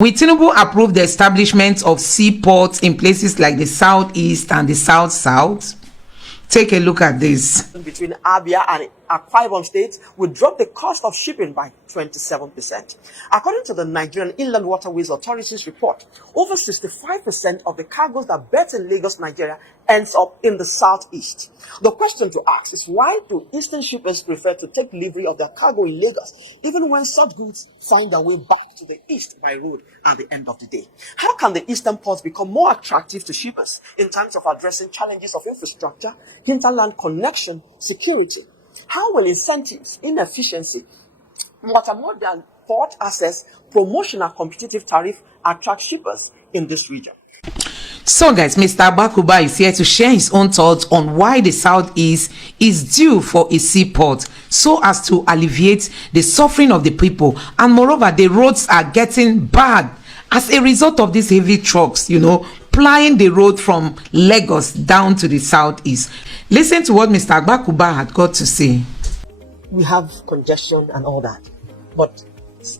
Will Tinubu approve the establishment of seaports in places like the southeast and the south-south? Take a look at this. Between Abia and Akwa Ibom states will drop the cost of shipping by 27%. According to the Nigerian Inland Waterways Authority's report, over 65% of the cargoes that berth in Lagos, Nigeria, ends up in the southeast. The question to ask is, why do eastern shippers prefer to take delivery of their cargo in Lagos, even when such goods find their way back to the east by road at the end of the day? How can the eastern ports become more attractive to shippers in terms of addressing challenges of infrastructure, hinterland connection, security? How will incentives, inefficiency, multimodal port access, promotion and competitive tariff attract shippers in this region? So guys, Mr. Abakuba is here to share his own thoughts on why the southeast is due for a seaport, so as to alleviate the suffering of the people. And moreover, the roads are getting bad as a result of these heavy trucks, plying the road from Lagos down to the southeast. Listen to what Mr. Abakuba had got to say. We have congestion and all that, but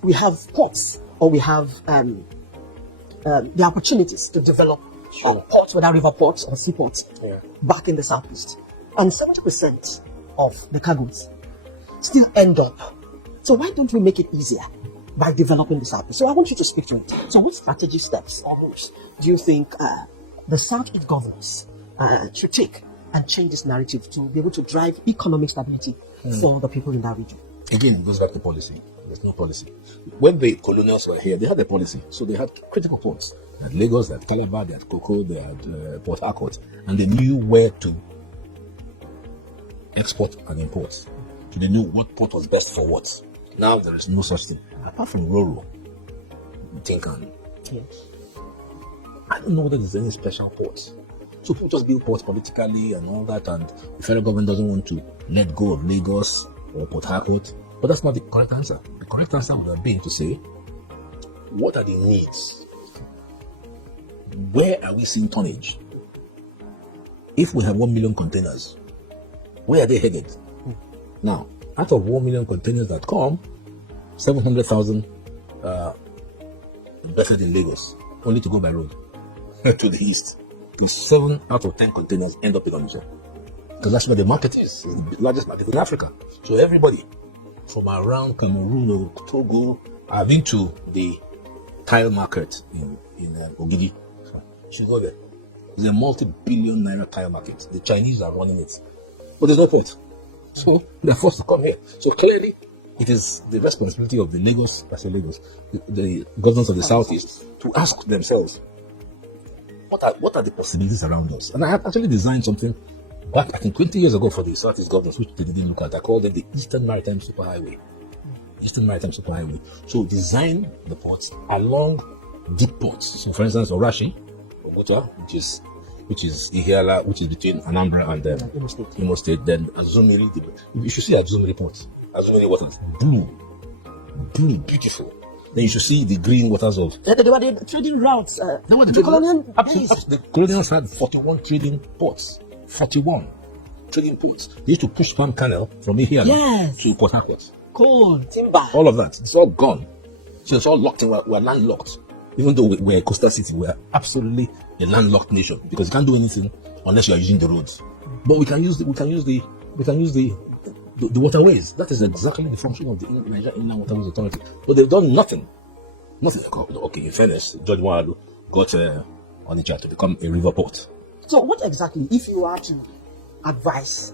we have ports, or we have the opportunities to develop ports, whether river ports or seaports, back in the southeast. And 70% of the cargoes still end up. So why don't we make it easier by developing the southeast? So I want you to speak to it. So what strategy steps or moves do you think the southeast governors should take and change this narrative to be able to drive economic stability for the people in that region? Again, it goes back to policy. There's no policy. When the colonials were here, they had a policy. So they had critical ports. They had Lagos, they had Calabar, they had Cocoa, they had Port Harcourt. And they knew where to export and import. So they knew what port was best for what. Now there is no such thing. Apart from Roro, Tinkan. Yes. I don't know whether there's any special ports. So people just build ports politically and all that, and the federal government doesn't want to let go of Lagos or Port Harcourt. But that's not the correct answer. The correct answer would have been to say, what are the needs? Where are we seeing tonnage? If we have 1 million containers, where are they headed? Now, out of 1 million containers that come, 700,000 vested in Lagos, only to go by road to the east. Because 7 out of 10 containers end up in Onitsha. Because that's where the market is. It's the largest market in Africa. So everybody from around Cameroon or Togo have been to the tile market in Ogidi. So you should go there. It's a multi-billion naira tile market. The Chinese are running it. But there's no point. So they're forced to come here. So clearly, it is the responsibility of the Lagos, the governors of the southeast, to ask themselves, what are the possibilities around us? And I have actually designed something back, I think, 20 years ago for the southeast governors, which they didn't look at. I called it the Eastern Maritime Superhighway. Eastern Maritime Superhighway. So design the ports along deep ports. So for instance, Orashi, Oguta, which is Ihiala, which is between Anambra and Imo State. Then Azumiri, you should see Azumiri port. Azumiri waters, blue, beautiful. Then you should see the green waters of. They were the trading routes. They were the colonial. The colonials had 41 trading ports. 41 trading ports. They used to push Palm Canal from here to Port Harcourt. Coal, timber. All of that. It's all gone. So it's all locked in. We're landlocked. Even though we're a coastal city, we're absolutely a landlocked nation because you can't do anything unless you are using the roads. But we can use the waterways. That is exactly the function of the Nigeria Inland Waterways Authority. But they've done nothing. Nothing. Okay, in fairness, George Wadu got Onitsha to become a river port. So what exactly, if you are to advise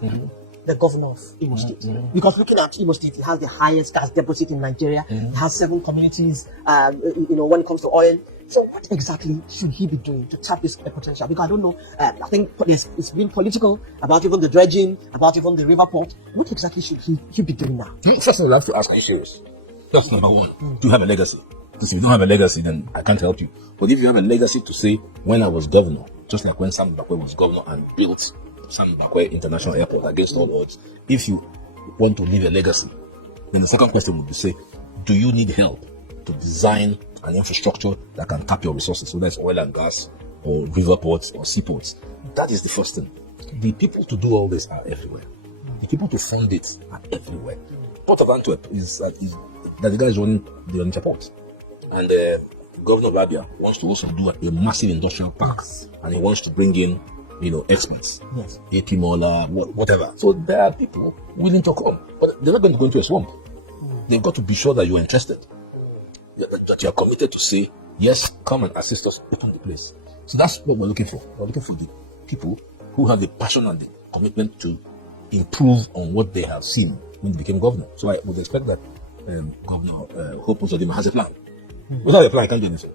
the governor of Imo State, because looking at Imo State, it has the highest gas deposit in Nigeria. It has 7 communities, when it comes to oil. So what exactly should he be doing to tap this potential? Because I don't know, I think it's been political about even the dredging, about even the river port. What exactly should he be doing now? First of all, I have to ask, are you serious? That's number one. Do you have a legacy? Because if you don't have a legacy, then I can't help you. But if you have a legacy to say, when I was governor, just like when Sam Mbakwe was governor and built Sam Mbakwe International Airport against all odds, if you want to leave a legacy, then the second question would be, say, do you need help to design an infrastructure that can tap your resources, whether it's oil and gas or river ports or seaports? That is the first thing. The people to do all this are everywhere. The people to fund it are everywhere. Port of Antwerp is that the guy is running the Onitsha port. And the governor of Abia wants to also do a massive industrial park, and he wants to bring in, experts. Yes. AP Mola, whatever. So there are people willing to come, but they're not going to go into a swamp. They've got to be sure that you're interested, that you're committed to say, yes, come and assist us open the place. So that's what we're looking for. We're looking for the people who have the passion and the commitment to improve on what they have seen when they became governor. So I would expect that Governor Hope Uzodinma has a plan. Without a plan, I can't do anything.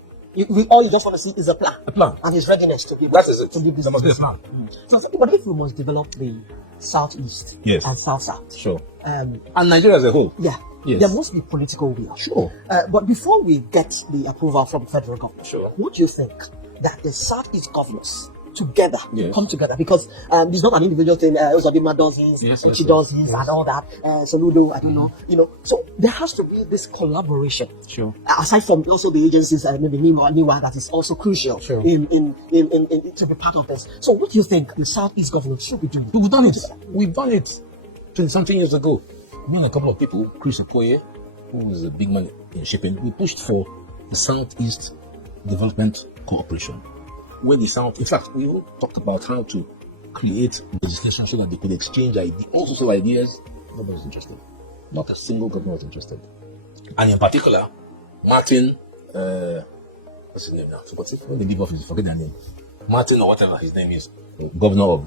All you just want to see is a plan. A plan. And his readiness to give That is it. to give this. There must be a plan. So, but if we must develop the southeast Yes. and south-south, Sure. um, And Nigeria as a whole. yeah, Yes. there must be political will. Sure. But before we get the approval from federal government, Sure. would you think that the southeast governors together Yes. come together? Because it's not an individual thing. Uzodinma does his, Yes, Echi yes, does his, yes. and all that. Soludo, I don't know. So there has to be this collaboration. Sure. Aside from also the agencies, maybe NIWA, that is also crucial Sure. in to be part of this. So what do you think the southeast government should be doing? We've done it. We've done it 20-something years ago. Me and a couple of people, Chris Okoye, who is a big man in shipping, we pushed for the Southeast Development Cooperation. Where the South, in fact, we all talked about how to create legislation so that they could exchange all sorts of ideas. Nobody was interested. Not a single government was interested. And in particular, Martin, what's his name now? So when they leave office, forget their name. Martin or whatever his name is, governor of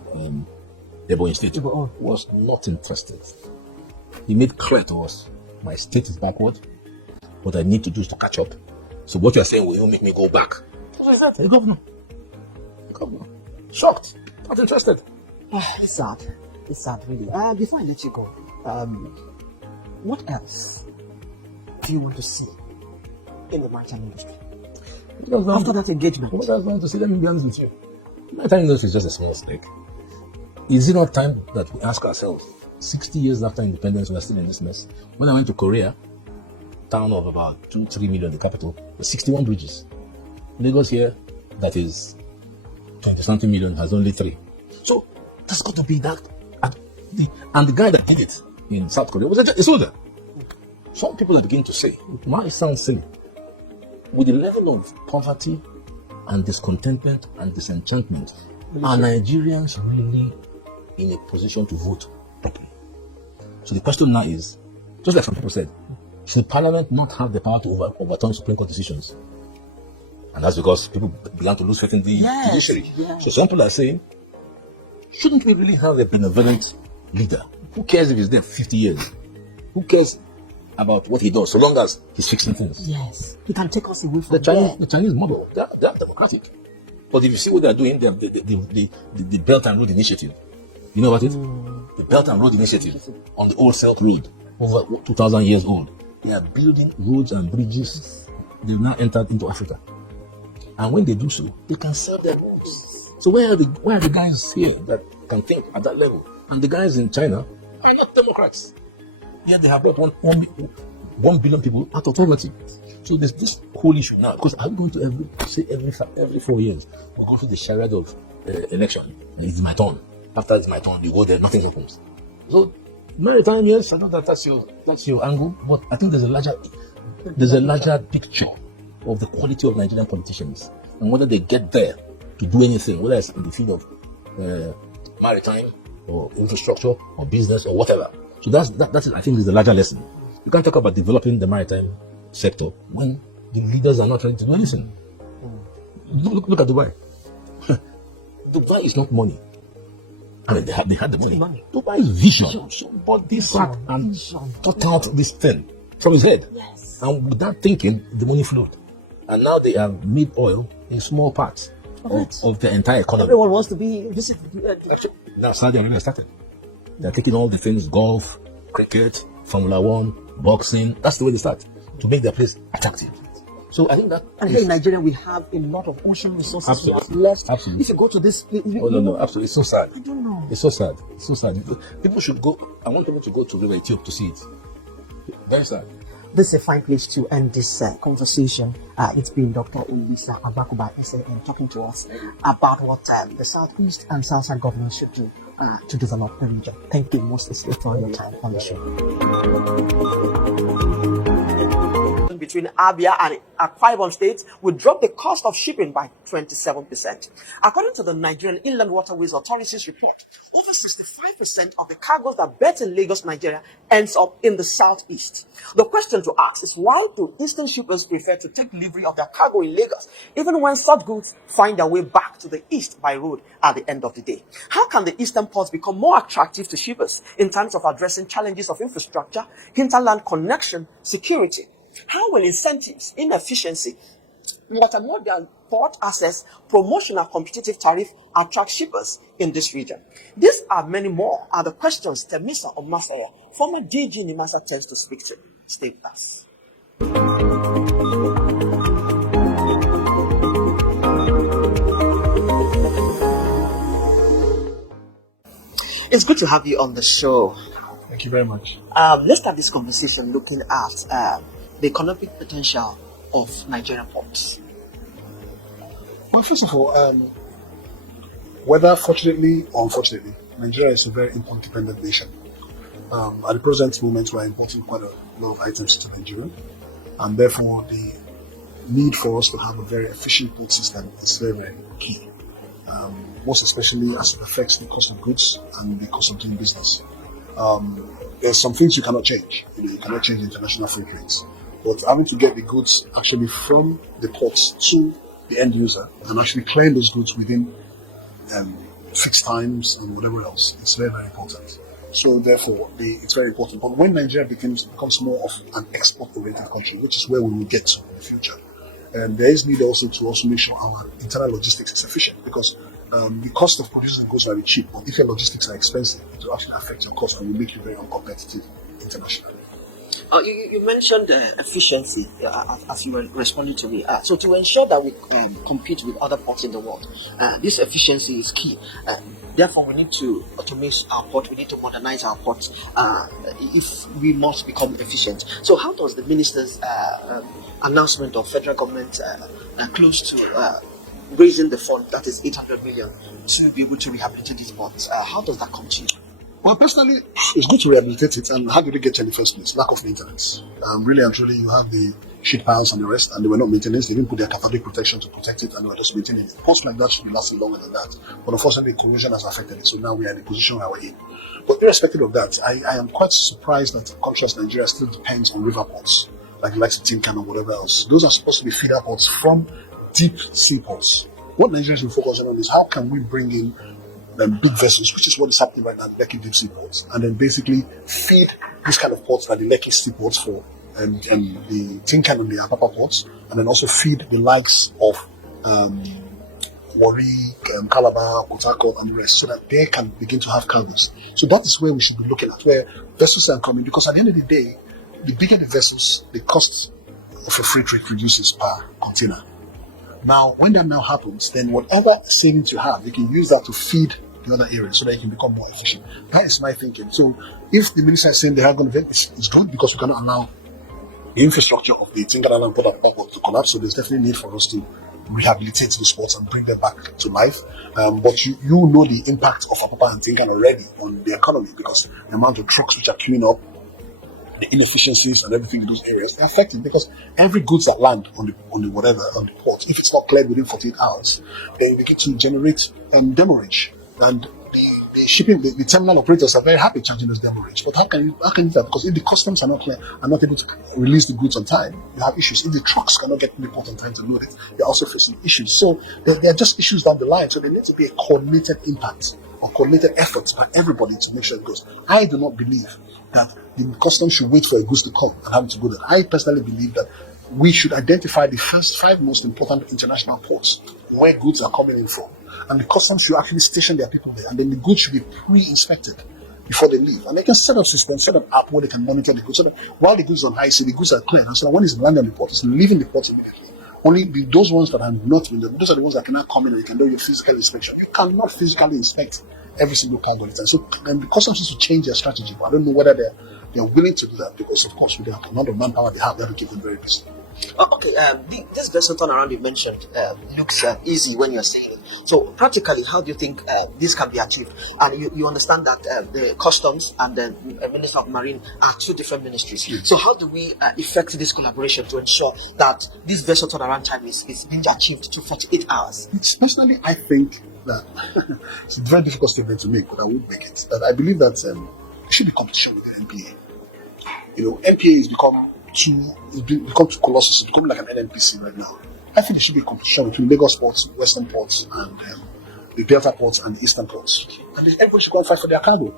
Ebonyi State, was not interested. He made clear to us, my state is backward. What I need to do is to catch up. So what you are saying will make me go back. What is that? The governor. Shocked. Not interested. It's sad. It's sad, really. Before I let you go, what else do you want to see in the maritime industry after that engagement? What I want to see, let me be honest with you. Maritime industry is just a small stake. Is it not time that we ask ourselves, 60 years after independence, we are still in this mess? When I went to Korea, town of about 2-3 million, the capital, with 61 bridges. Lagos here, that is 20-something million, has only 3. So that's got to be that. And the guy that did it in South Korea was a soldier. Some people are beginning to say, it might sound silly, with the level of poverty and discontentment and disenchantment, are Nigerians really in a position to vote properly? So the question now is, just like some people said, should Parliament not have the power to overturn Supreme Court decisions? And that's because people began to lose faith in the judiciary. Yes. So some people are saying, shouldn't we really have a benevolent leader? Who cares if he's there 50 years? Who cares about what he does, so long as he's fixing things? Yes, he can take us away from The Chinese model, they are democratic. But if you see what they are doing, they have the Belt and Road Initiative. You know about it? The Belt and Road Initiative on the old Silk Road, over 2,000 years old. They are building roads and bridges. They've now entered into Africa. And when they do so, they can serve their roads. So where are the guys here that can think at that level? And the guys in China are not Democrats. Yet they have brought 1 billion people out of poverty. So there's this whole issue now, because I'm going to every 4 years, we'll go through the charade of election. It's my turn. After it's my turn, you go there, nothing happens. So maritime, yes, I know that's your angle, but I think there's a larger picture of the quality of Nigerian politicians and whether they get there to do anything, whether it's in the field of maritime or infrastructure or business or whatever. So that is, I think, is the larger lesson. You can't talk about developing the maritime sector when the leaders are not trying to do anything. Look at Dubai. Dubai is not money. I mean, they had the money. Dubai is vision. Somebody sat and thought out this thing from his head. Yes. And without thinking, the money flowed. And now they have made oil in small parts of the entire economy. Everyone wants to be visit. Actually, now Saudi Arabia started. They're taking all the things, golf, cricket, Formula 1, boxing. That's the way they start, to make their place attractive. So I think that. And here in Nigeria, we have a lot of ocean resources Absolutely. left. Absolutely. If you go to this place, No, absolutely. It's so sad. I don't know. It's so sad. It's so sad. People should go. I want people to go to River Ethiopia to see it. Very sad. This is a fine place to end this conversation. It's been Dr. Onitsha Abakuba, SAN, talking to us about what the Southeast and Southside governments should do to develop the region. Thank you most especially for your time on the show. junction between Abia and Akwa Ibom State would drop the cost of shipping by 27%. According to the Nigerian Inland Waterways Authority's report, over 65% of the cargoes that berth in Lagos, Nigeria, ends up in the southeast. The question to ask is, why do eastern shippers prefer to take delivery of their cargo in Lagos, even when such goods find their way back to the east by road at the end of the day? How can the eastern ports become more attractive to shippers in terms of addressing challenges of infrastructure, hinterland connection, security? How will incentives, inefficiency, multimodal port access, promotional competitive tariff attract shippers in this region? These are many more are the questions Temisa Omasaya, former DG Nimasa, tends to speak to. Stay with us. It's good to have you on the show. Thank you very much. Let's start this conversation looking at the economic potential of Nigerian ports. Well, first of all, whether fortunately or unfortunately, Nigeria is a very import-dependent nation. At the present moment, we are importing quite a lot of items to Nigeria, and therefore the need for us to have a very efficient port system is very, very key. Most especially as it affects the cost of goods and the cost of doing business. There's some things you cannot change. You cannot change international freight rates, but having to get the goods actually from the ports to the end user and actually clear those goods within fixed times and whatever else, it's very, very important. So therefore, it's very important. But when Nigeria becomes more of an export-oriented country, which is where we will get to in the future, there is need also to make sure our internal logistics is efficient, because the cost of producing goods might be cheap, but if your logistics are expensive, it will actually affect your cost and will make you very uncompetitive internationally. You mentioned efficiency as you were responding to me. So to ensure that we compete with other ports in the world, this efficiency is key. Therefore, we need to automate our port. We need to modernize our ports if we must become efficient. So how does the minister's announcement of federal government close to raising the fund, that is 800 million, to be able to rehabilitate these ports, how does that come to you? Well, personally, it's good to rehabilitate it. And how did it get there in the first place? Lack of maintenance. Really and truly, you have the sheet piles and the rest, and they were not maintained. They didn't put their cathodic protection to protect it, and they were just maintaining it. Ports like that should be lasting longer than that. But unfortunately, corrosion has affected it, so now we are in the position where we're in. But irrespective of that, I am quite surprised that a country as Nigeria still depends on river ports, like the likes of Tinkan or whatever else. Those are supposed to be feeder ports from deep seaports. What Nigerians will focus on is how can we bring in big vessels, which is what is happening right now in the Lekki deep seaports, and then basically feed these kind of ports like the Lekki seaports for and the Tinkan and the Apapa ports, and then also feed the likes of Warri, Calabar, Port Harcourt, and the rest, so that they can begin to have cargoes. So that is where we should be looking at, where vessels are coming, because at the end of the day, the bigger the vessels, the cost of a freight rate reduces per container. Now, when that now happens, then whatever savings you have, you can use that to feed the other areas so that you can become more efficient. That is my thinking. So if the minister is saying they are going to it's good, because we cannot allow the infrastructure of the Tinkan and Port Harcourt to collapse. So there's definitely need for us to rehabilitate the sports and bring them back to life. But you know the impact of Apapa and Tinkan already on the economy, because the amount of trucks which are queuing up, the inefficiencies and everything in those areas are affected, because every goods that land on the port, if it's not cleared within 48 hours, then you begin to generate demurrage. And the shipping, the terminal operators are very happy charging us demurrage. But how can you do that? Because if the customs are not clear, are not able to release the goods on time, you have issues. If the trucks cannot get to the port on time to load it, you're also facing issues. So there are just issues down the line. So there needs to be a coordinated impact or coordinated efforts by everybody to make sure it goes. I do not believe that the customs should wait for a goods to come and have to go there. I personally believe that we should identify the first 5 most important international ports where goods are coming in from, and the customs should actually station their people there, and then the goods should be pre-inspected before they leave. And they can set up systems, set up app where they can monitor the goods, so that while the goods are on high sea, the goods are clear, and so that when it's landing on the port, it's leaving the port immediately. Only those ones that are not in them, those are the ones that cannot come in and you can do your physical inspection. You cannot physically inspect every single cargo at a time. So the customs needs to change their strategy, but I don't know whether They are willing to do that because, of course, with the amount of manpower they have to keep them very busy. Okay, this vessel turnaround you mentioned looks easy when you're saying it. So practically, how do you think this can be achieved? And you understand that the customs and the Minister of Marine are two different ministries. So how do we effect this collaboration to ensure that this vessel turnaround time is being achieved to 48 hours? Personally, I think that it's a very difficult statement to make, but I would make it. That I believe that there should be competition within NPA. NPA has become too colossal. It's becoming like an NNPC right now. I think there should be a competition between Lagos ports, Western ports, and the Delta ports and the Eastern ports. And everybody should go and fight for their cargo.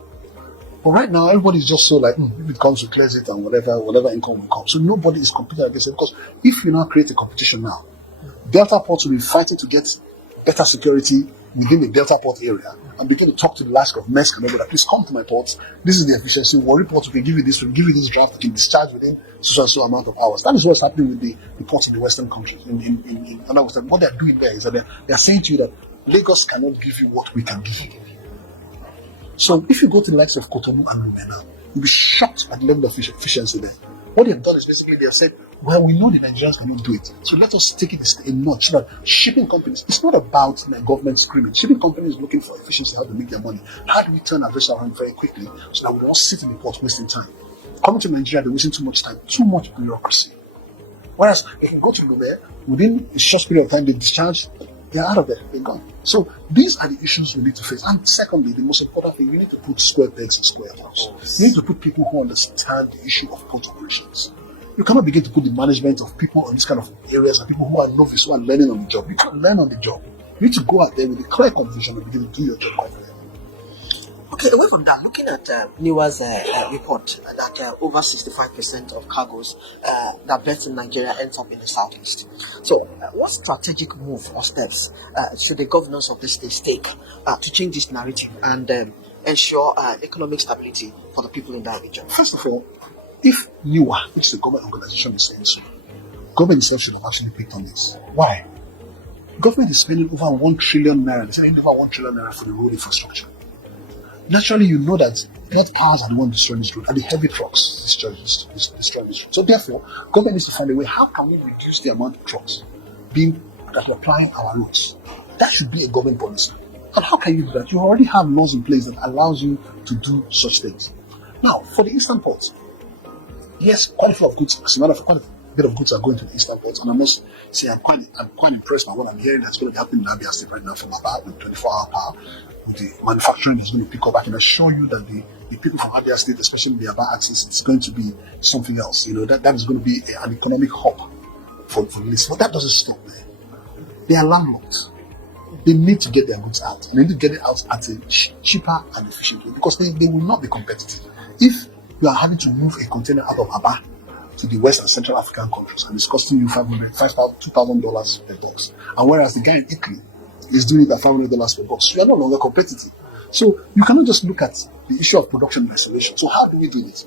But right now, everybody's just so like, if it comes to clears it and whatever income will come. So nobody is competing against it, because if you now create a competition now, Delta ports will be fighting to get better security within the Delta port area and begin to talk to the likes of Maersk and everybody. Please come to my ports. This is the efficiency. Warri ports, we can give you this. We can give you this draft. We can discharge within so and so amount of hours. That is what's happening with the ports in the Western countries. In other words, what they're doing there is that they're saying to you that Lagos cannot give you what we can give you. So if you go to the likes of Cotonou and Lomé now, you'll be shocked at the level of efficiency there. What they've done is basically they have said, well, we know the Nigerians cannot do it, so let us take it a notch so that shipping companies, it's not about the government screaming. Shipping companies looking for efficiency, how to make their money. How do we turn our vessel around very quickly so that we don't sit in the port wasting time? Coming to Nigeria, they're wasting too much time, too much bureaucracy. Whereas they can go to Lomé, within a short period of time, they discharge, they're out of there, they're gone. So these are the issues we need to face. And secondly, the most important thing, we need to put square pegs in square holes. We need to put people who understand the issue of port operations. You cannot begin to put the management of people on these kind of areas and people who are novice, who are learning on the job. You can't learn on the job. You need to go out there with a clear conviction and begin to do your job confidently. Okay, away from that, looking at NIWA's report that over 65% of cargoes that berth in Nigeria ends up in the southeast. So, what strategic move or steps should the governors of the state take to change this narrative and ensure economic stability for the people in that region? First of all, if NIWA, which is the government organization, is saying so, government itself should have actually picked on this. Why? Government is spending over 1 trillion naira. They're spending over 1 trillion naira for the road infrastructure. Naturally, you know that earth powers are the ones destroying this road, and the heavy trucks destroying this road. So therefore, government needs to find a way. How can we reduce the amount of trucks that are applying our roads? That should be a government policy. And how can you do that? You already have laws in place that allows you to do such things. Now, for the eastern ports, yes, quite a few of goods, as a matter of fact, quite a bit of goods are going to the eastern ports, and I must say I'm quite impressed by what I'm hearing that's going to be happening in Abia State right now from Aba with 24-hour power. With the manufacturing is going to pick up. I can assure you that the people from Abia State, especially the Aba axis, it's going to be something else. That is going to be an economic hub for this. But that doesn't stop there. They are landlords. They need to get their goods out. They need to get it out at a cheaper and efficient way, because they will not be competitive. If you are having to move a container out of Aba to the West and Central African countries, and it's costing you $2,000 per box, and whereas the guy in Italy is doing it at $500 per box, you are no longer competitive. So you cannot just look at the issue of production in isolation. So how do we do it?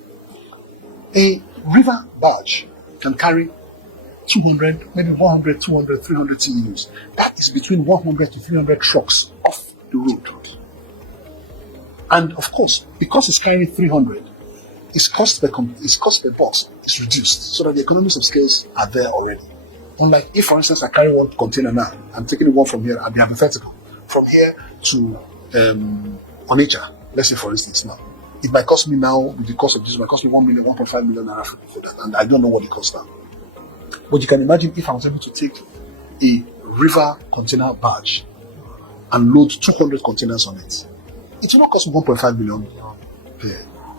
A river barge can carry 200, maybe 100, 200, 300 TEUs. That is between 100 to 300 trucks off the road. And of course, because it's carrying 300, its cost per box is reduced, so that the economies of scales are there already. Unlike if, for instance, I carry one container now, I'm taking one from here, I'll be hypothetical, from here to Onitsha, let's say for instance now, it might cost me now, with the cost of this, it might cost me 1 million, 1.5 million naira for that, and I don't know what it costs now. But you can imagine if I was able to take a river container barge and load 200 containers on it, it will not cost me 1.5 million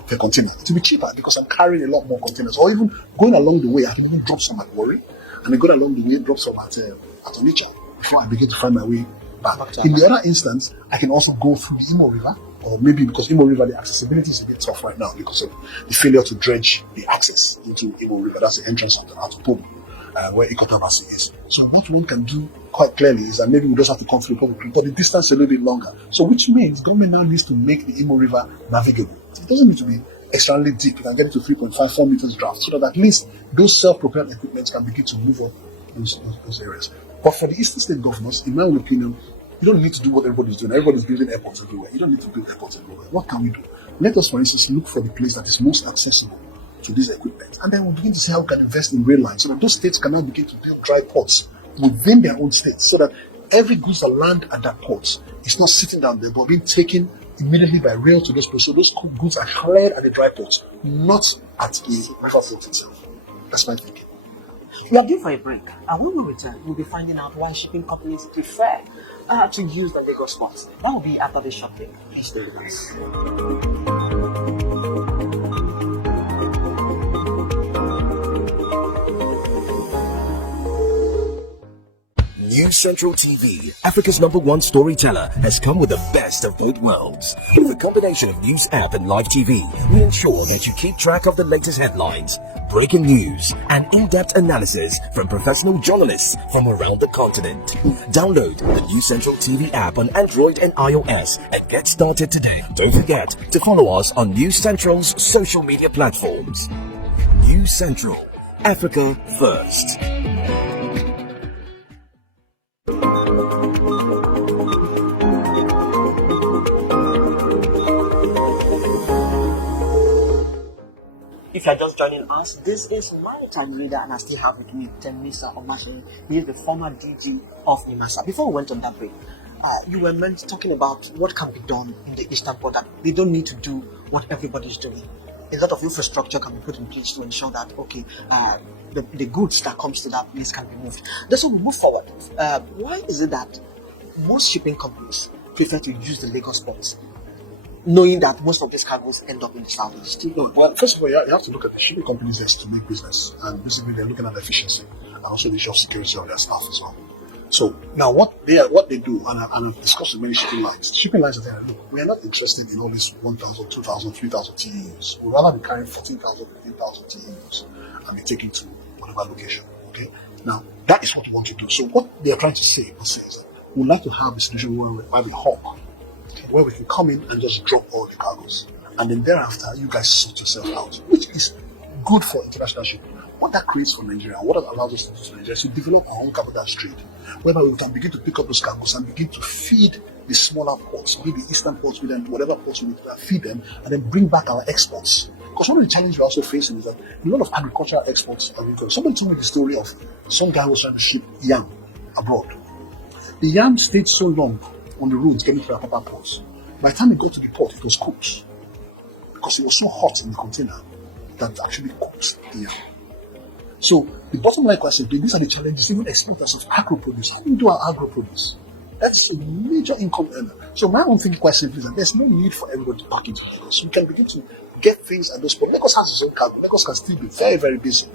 per container. It will be cheaper because I'm carrying a lot more containers, or even going along the way, I can even drop some at Warri, and I go along the way, drop some at Onitsha before I begin to find my way back. In the other instance, I can also go through the Imo River, or maybe because Imo River, the accessibility is a bit tough right now because of the failure to dredge the access into Imo River. That's the entrance of the Atopobo, where Ikotabasi is. So what one can do quite clearly is that maybe we just have to come through publicly, but the distance is a little bit longer. So which means government now needs to make the Imo River navigable. It doesn't need to be extremely deep. You can get it to 3.5, 4 meters draft, so that at least those self-propelled equipment can begin to move up those areas. But for the Eastern State governors, in my own opinion, you don't need to do what everybody's doing. Everybody's building airports everywhere. You don't need to build airports everywhere. What can we do? Let us, for instance, look for the place that is most accessible to this equipment. And then we'll begin to see how we can invest in rail lines so that those states can now begin to build dry ports within their own states so that every goods that land at that port is not sitting down there but being taken immediately by rail to those places. So those goods are cleared at the dry port, not at the river port itself. That's my thinking. We are due for a break, and when we return, we'll be finding out why shipping companies prefer to use the Lagos ports. That will be after this short break. Please stay with us. News Central TV, Africa's #1 storyteller, has come with the best of both worlds. With a combination of news app and live TV, we ensure that you keep track of the latest headlines, breaking news, and in-depth analysis from professional journalists from around the continent. Download the News Central TV app on Android and iOS and get started today. Don't forget to follow us on News Central's social media platforms. News Central, Africa first. If you are just joining us, this is Maritime Leader, and I still have with me Temisa Omashi. He is the former DG of NIMASA. Before we went on that break, you were talking about what can be done in the Eastern Port, that they don't need to do what everybody is doing. A lot of infrastructure can be put in place to ensure that, the goods that comes to that place can be moved. That's why we move forward. Why is it that most shipping companies prefer to use the Lagos ports, knowing that most of these cargoes end up in the southeast? Well, first of all, you have to look at the shipping companies there to make business, and basically they're looking at the efficiency and also the job security of their staff as well. So now what they do, and I've discussed with many shipping lines. Shipping lines are saying, look, we are not interested in all these 1,000, 2,000, 3,000 TEUs. We'd rather be carrying 14,000, 15,000 TEUs and be taken to whatever location. Okay. Now that is what we want to do. So what they are trying to say is that we'd like to have a situation where we have a hub, where we can come in and just drop all the cargoes, and then thereafter you guys sort yourself out, which is good for international shipping. What that creates for Nigeria, what it allows us to do to Nigeria, is to develop our own capital trade, whereby we can begin to pick up those cargoes and begin to feed the smaller ports, maybe eastern ports, with whatever ports we need to feed them, and then bring back our exports. Because one of the challenges we're also facing is that a lot of agricultural exports are increasing. Somebody told me the story of some guy who was trying to ship yam abroad. The yam stayed so long on the roads getting to the Apapa ports. By the time it got to the port, it was cooked, because it was so hot in the container that it actually cooked the yam. So the bottom line question, these are the challenges even exporters of agro-produce. How do we do our agro-produce? That's a major income earner. So my own thinking quite simply is that there's no need for everybody to pack into Lagos. We can begin to get things at those ports. Lagos has its own cargo. Lagos can still be very, very busy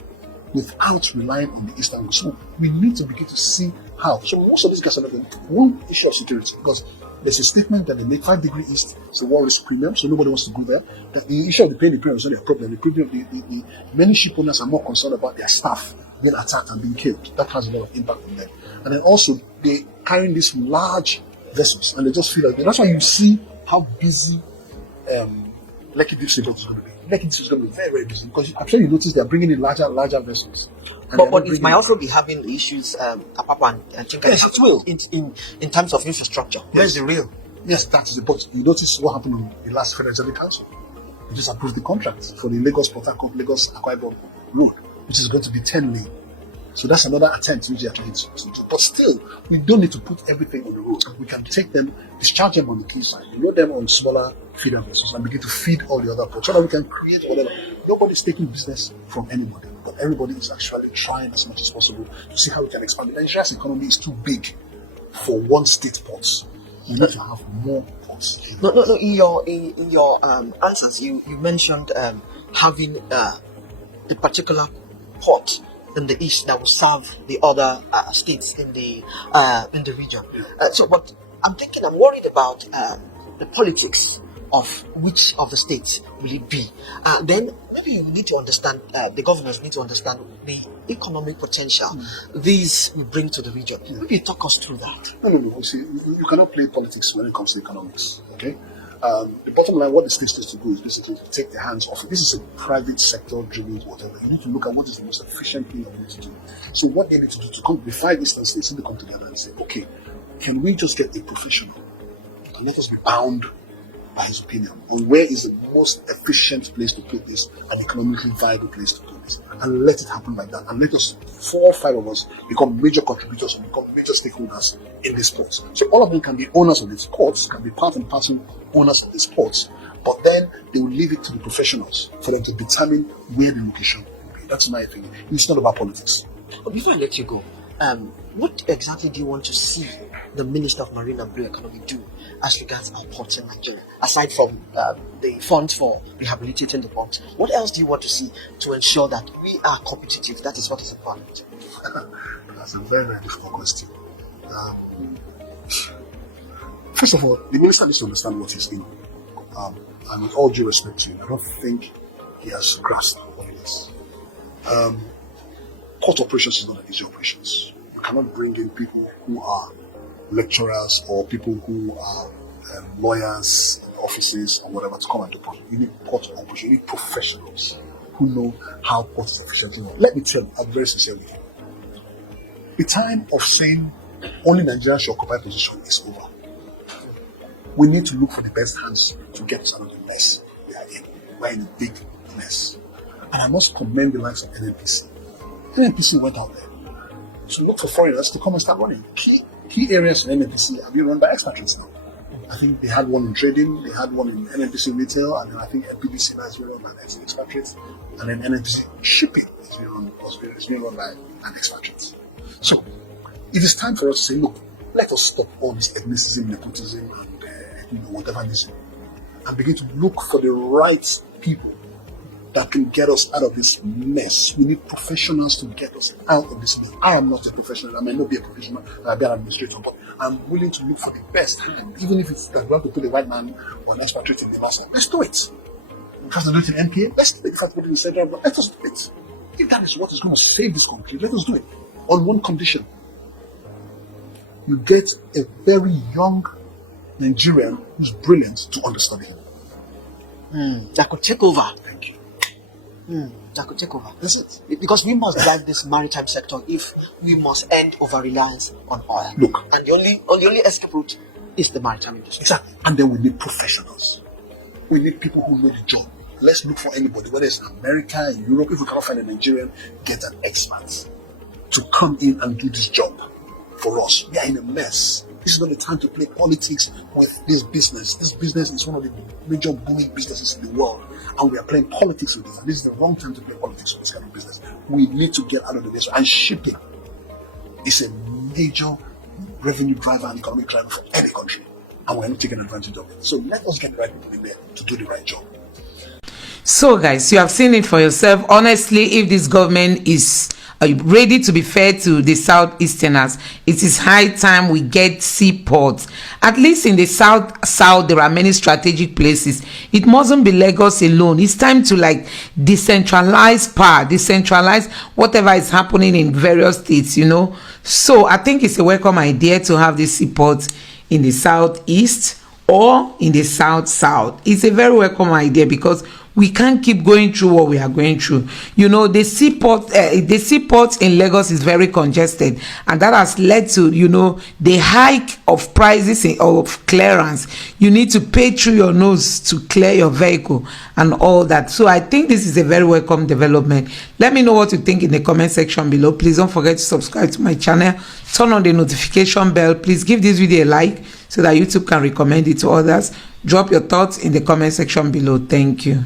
without relying on the eastern route. So we need to begin to see how. So most of these guys are not going to one issue of security, because there's a statement that they make 5 degree east is a war risk premium, so nobody wants to go there. The issue of the paying the premium is not their problem. The premium, the many ship owners are more concerned about their staff being attacked and being killed. That has a lot of impact on them. And then also they carrying these large vessels, and they just feel like that's why you see how busy Lekki Deep Sea Port is going to be. Lekki Deep Sea is going to be very, very busy, because I'm sure you notice they're bringing in larger vessels. But it might also be having the issues, Apapa and Chinka. Yes, it will. In terms of infrastructure. Where's the real? Yes, that is the but you notice what happened on the last Federal Executive Council. They just approved the contract for the Lagos Port Harcourt, Lagos Akwa Ibom road, which is going to be 10 lane. So that's another attempt which they are trying to do. But still, we don't need to put everything on the road. We can take them, discharge them on the quayside, load them on smaller feeder vessels, and begin to feed all the other ports so that we can create whatever. Nobody's taking business from anybody, but everybody is actually trying as much as possible to see how we can expand. The Nigeria's economy is too big for one state ports. We need to have more ports. No. In your answers, you mentioned having a particular port in the east that will serve the other states in the region. But I'm worried about the politics of which of the states will it be. Then maybe you need to understand, the governors need to understand the economic potential these will bring to the region. Maybe talk us through that. No. See, you cannot play politics when it comes to economics. Okay. The bottom line, what the state needs to do is basically to take their hands off it. This is a private sector driven whatever. You need to look at what is the most efficient thing that we need to do. So what they need to do to come, the 5 eastern states need to come together and say, okay, can we just get a professional and let us be bound by his opinion on where is the most efficient place to put this, an economically viable place to put this, and let it happen like that. And let us, 4 or 5 of us, become major contributors and become major stakeholders in these ports. So all of them can be owners of these ports, can be part and parcel owners of these ports, but then they will leave it to the professionals for them to determine where the location will be. That's my opinion. It's not about politics. But before I let you go, what exactly do you want to see the Minister of Marine and Blue Economy do as regards our ports in Nigeria? Aside from the funds for rehabilitating the ports, what else do you want to see to ensure that we are competitive? That is what is important. That's a very, very difficult question. First of all, the minister needs to understand what he's doing. And with all due respect to him, I don't think he has grasped what it is. Port operations is not an easy operations. You cannot bring in people who are lecturers or people who are lawyers in offices or whatever to come and do port. You need port operations. You need professionals who know how port is efficiently run. Let me tell you, I'm very sincerely, the time of saying only Nigeria should occupy position is over. We need to look for the best hands to get us out of the mess we are in. We're in a big mess. And I must commend the likes of NNPC. NNPC went out there. So look for foreigners to come and start running. Key areas in NNPC are being run by expatriates now. I think they had one in trading, they had one in NNPC retail, and then I think PBC now is being run by expatriates, and then NNPC shipping is being run by an expatriate. So it is time for us to say, look, let us stop all this ethnicism, nepotism, and whatever it is, and begin to look for the right people that can get us out of this mess. We need professionals to get us out of this mess. I am not a professional. I may not be a professional. I'll be an administrator, but I'm willing to look for the best hand, even if it's that we have to put a white man or an expatriate in the last time. Let's do it. If we have to do it in NPA, let's do it. If we have to put it in the central, but let us do it. If that is what is going to save this country, let us do it. On one condition: you get a very young Nigerian who's brilliant to understudy him. That could take over. Thank you. That could take over. That's it. Because we must drive this maritime sector if we must end over-reliance on oil. Look. And the only escape route is the maritime industry. Exactly. And then we need professionals. We need people who know the job. Let's look for anybody, whether it's America, Europe. If we cannot find a Nigerian, get an expert to come in and do this job for us. We are in a mess. This is not the time to play politics with this business. This business is one of the major booming businesses in the world, and we are playing politics with this. And this is the wrong time to play politics with this kind of business. We need to get out of the mess. And shipping is a major revenue driver and economic driver for any country, and we're not taking advantage of it. So let us get the right people in there to do the right job. So guys, you have seen it for yourself. Honestly, if this government is ready to be fair to the southeasterners, it is high time we get seaports. At least in the south there are many strategic places. It mustn't be Lagos alone. It's time to like decentralize power, decentralize whatever is happening in various states, So I think it's a welcome idea to have this seaport in the southeast or in the south. It's a very welcome idea because we can't keep going through what we are going through. The seaport in Lagos is very congested, and that has led to the hike of prices of clearance. You need to pay through your nose to clear your vehicle and all that. So I think this is a very welcome development. Let me know what you think in the comment section below. Please don't forget to subscribe to my channel, turn on the notification bell. Please give this video a like so that YouTube can recommend it to others. Drop your thoughts in the comment section below. Thank you.